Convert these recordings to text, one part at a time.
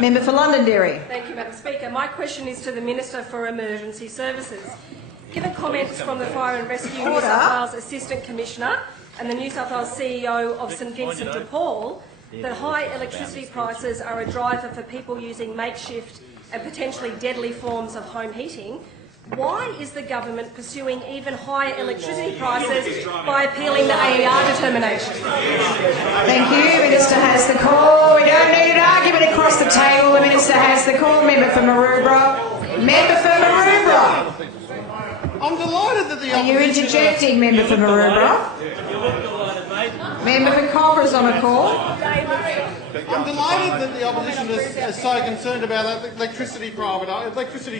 Member for Londonderry. Thank you, Madam Speaker. My question is to the Minister for Emergency Services. Given comments from the Fire and Rescue New South Wales Assistant Commissioner and the New South Wales CEO of St Vincent de Paul that high electricity prices are a driver for people using makeshift and potentially deadly forms of home heating, why is the government pursuing even higher electricity prices by appealing the AER determination? Thank you. Minister has the call. We don't need an argument across the table. The Minister has the call. Member for Maroubra. Member for Maroubra. I'm delighted that the Are you interjecting, Member for Maroubra? Member for Cobra's on a call. I'm delighted that the opposition is so concerned about electricity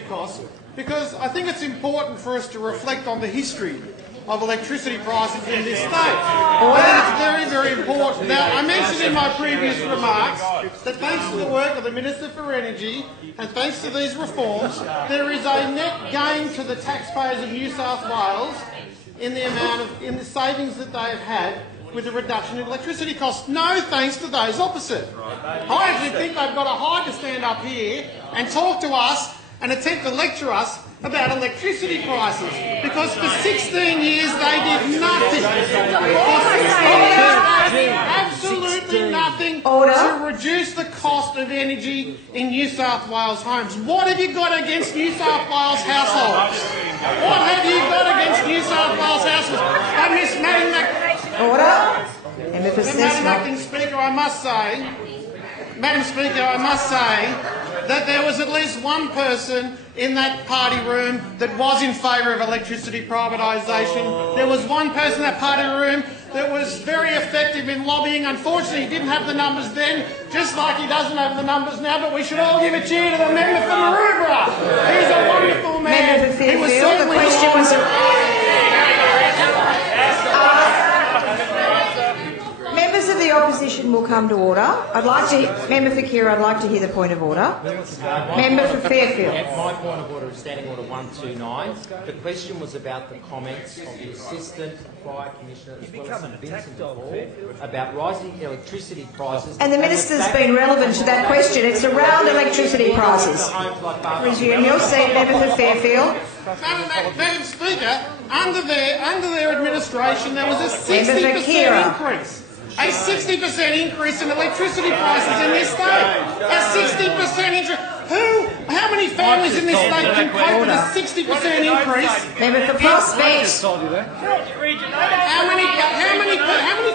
costs, because I think it's important for us to reflect on the history of electricity prices in this state. I think it's very, very important. Now, I mentioned in my previous remarks that thanks to the work of the Minister for Energy and thanks to these reforms, there is a net gain to the taxpayers of New South Wales in the savings that they have had with the reduction in electricity costs. No thanks to those opposite. I actually think they've got a hide to stand up here and talk to us and attempt to lecture us about electricity prices, because for 16 years they did nothing. Absolutely nothing to reduce the cost of energy in New South Wales homes. What have you got against New South Wales households? What have you got against New South Wales households? Madam Acting Speaker, Madam Speaker, I must say that there was at least one person in that party room that was in favour of electricity privatisation. There was one person in that party room that was very effective in lobbying. Unfortunately, he didn't have the numbers then, just like he doesn't have the numbers now, but we should all give a cheer to the member for Maroubra. He's a wonderful man. He was certainly the question was... Members of the opposition will come to order. Member for Keira, I'd like to hear the point of order. Member for Fairfield. My point of order is Standing Order 129. The question was about the comments of the Assistant Fire Commissioner as well as St Vincent de Paul about rising electricity prices. And the Minister's been relevant to that question. It's around electricity prices. Resume your seat, Member for Fairfield. Madam Speaker, under their administration there was a 60% increase. A 60% increase in electricity prices in this state. A 60% increase. How many families in this state can cope with a 60% increase? Member for Prospect. How many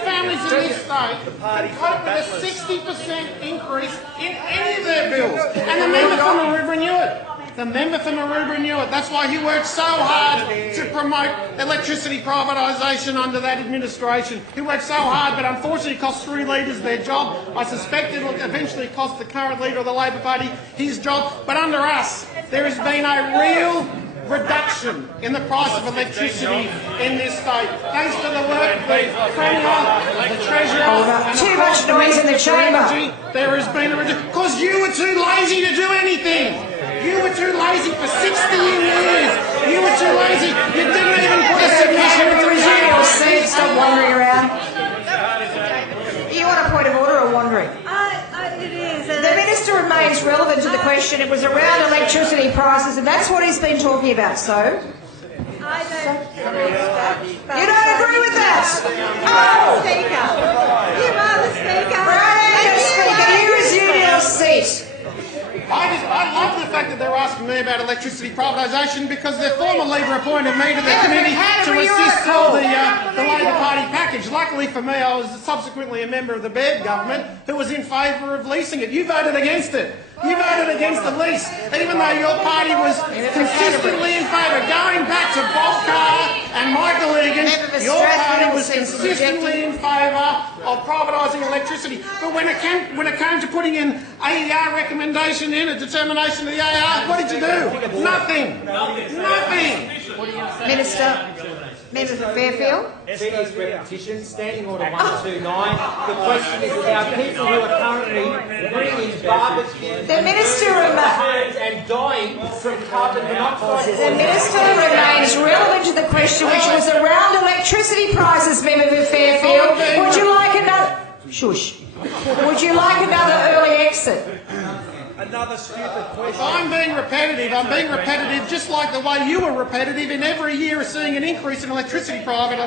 families in this state can cope with a 60% increase in any of their bills? And the member for Maroubra knew it. The member for Maroubra knew it. That's why he worked so hard to promote electricity privatisation under that administration. He worked so hard, but unfortunately it cost 3 leaders their job. I suspect it will eventually cost the current leader of the Labor Party his job. But under us, there has been a real reduction in the price of electricity in this state. Thanks to the work of the Premier, the Treasurer... Too much noise in the chamber. There has been a reduction. Because you were too lazy to do anything. You were too lazy for 16 years. You were too lazy. You didn't even put a submission into the seat. Stop wandering around. You want a point of order or wandering? It is. The Minister remains relevant to the question. It was around electricity prices, and that's what he's been talking about. So, I don't agree with that. You don't agree with that? Oh, Speaker. You are the Speaker. Speaker, you resume your seat. I love the fact that they're asking me about electricity privatisation, because their former Leader appointed me to the committee to assist all the Labor Party package. Luckily for me, I was subsequently a member of the Baird government who was in favour of leasing it. You voted against it. You voted against the lease, even though your party was consistently in favour. Going back to Bob Carr and Michael Egan, your party was consistently in favour of privatising electricity. But when it came to putting an AER recommendation in, a determination of the AER, what did you do? Nothing. Nothing. Minister. Member for Fairfield. Previous repetition, Standing Order 129. The question is about people who are currently bringing barbecues The Minister remains and dying from carbon monoxide. The Minister remains relevant to the question, which was around electricity prices, Member for Fairfield. Would you like another? Shush. Would you like another early exit? Another stupid question. I'm being repetitive just like the way you were repetitive in every year seeing an increase in electricity prices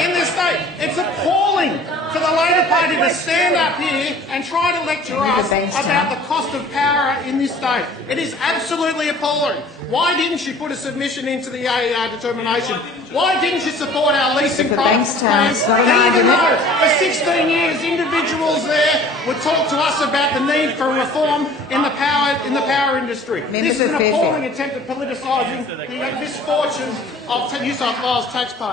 in this state. It's appalling for the Labor Party to stand up here and try to lecture us about the cost of power in this state. It is absolutely appalling. Why didn't you put a submission into the AER determination? Why didn't you support our leasing plans? Even though for 16 years individuals there would talk to us about the need for reform in the power industry. This is an appalling attempt at politicising the misfortunes of New South Wales taxpayers.